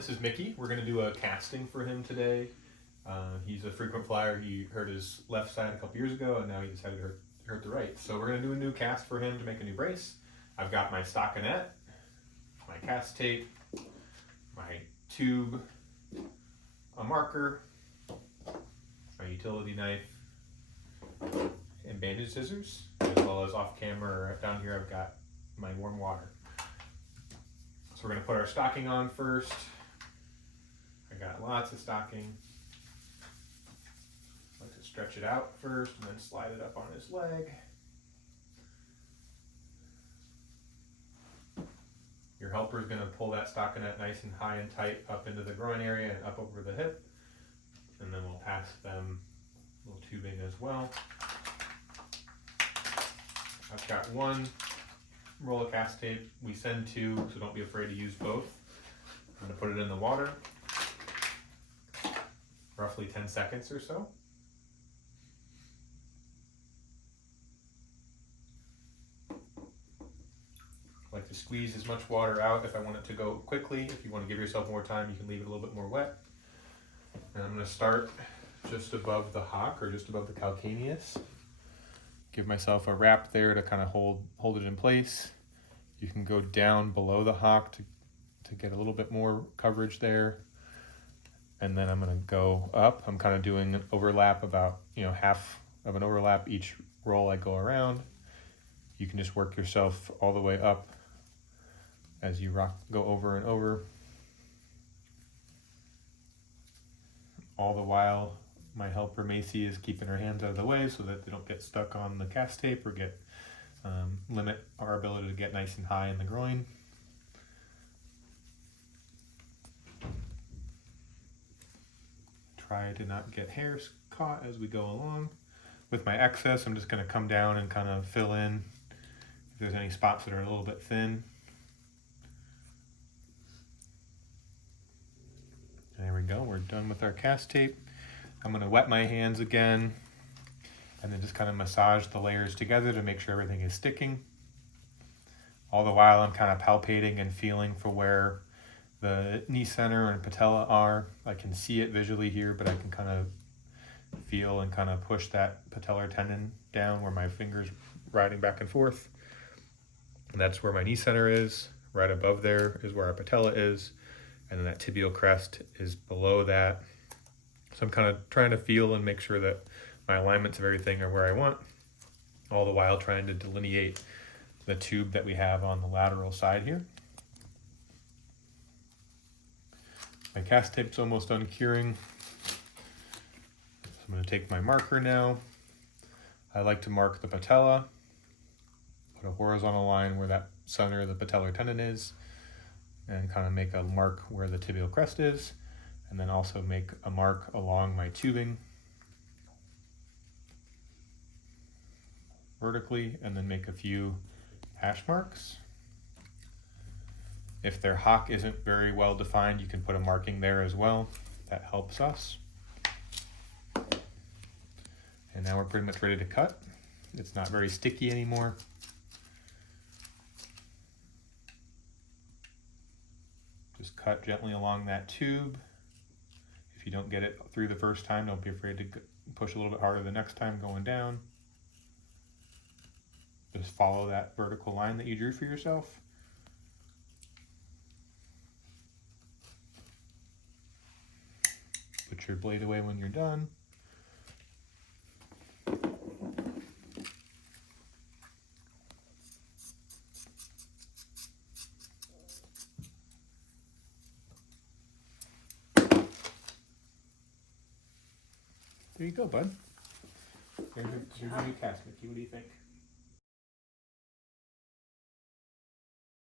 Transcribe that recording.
This is Mickey. We're going to do a casting for him today. He's a frequent flyer. He hurt his left side a couple years ago, and now he decided to hurt the right. So we're going to do a new cast for him to make a new brace. I've got my stockinette, my cast tape, my tube, a marker, my utility knife, and bandage scissors, as well as off camera down here I've got my warm water. So we're going to put our stocking on first. I got lots of stocking. I like to stretch it out first and then slide it up on his leg. Your helper is going to pull that stockinette nice and high and tight up into the groin area and up over the hip. And then we'll pass them a little tubing as well. I've got one roll of cast tape. We send two, so don't be afraid to use both. I'm going to put it in the water, roughly 10 seconds or so. I like to squeeze as much water out if I want it to go quickly. If you want to give yourself more time, you can leave it a little bit more wet. And I'm going to start just above the hock, or just above the calcaneus. Give myself a wrap there to kind of hold it in place. You can go down below the hock to get a little bit more coverage there. And then I'm going to go up. I'm kind of doing an overlap, about half of an overlap each roll I go around. You can just work yourself all the way up as you go over and over. All the while, my helper Macy is keeping her hands out of the way so that they don't get stuck on the cast tape or limit our ability to get nice and high in the groin. Try to not get hairs caught as we go along. With my excess, I'm just going to come down and kind of fill in if there's any spots that are a little bit thin. There we go, we're done with our cast tape. I'm going to wet my hands again and then just kind of massage the layers together to make sure everything is sticking. All the while I'm kind of palpating and feeling for where the knee center and patella are. I can see it visually here, but I can kind of feel and kind of push that patellar tendon down where my finger's riding back and forth. And that's where my knee center is. Right above there is where our patella is. And then that tibial crest is below that. So I'm kind of trying to feel and make sure that my alignments of everything are where I want, all the while trying to delineate the tube that we have on the lateral side here. My cast tape's almost done curing. So I'm going to take my marker now. I like to mark the patella, put a horizontal line where that center of the patellar tendon is, and kind of make a mark where the tibial crest is, and then also make a mark along my tubing vertically, and then make a few hash marks. If their hock isn't very well defined, you can put a marking there as well. That helps us. And now we're pretty much ready to cut. It's not very sticky anymore. Just cut gently along that tube. If you don't get it through the first time, don't be afraid to push a little bit harder the next time going down. Just follow that vertical line that you drew for yourself. Put your blade away when you're done. There you go, bud. Here's your new cast, Mickey. What do you think?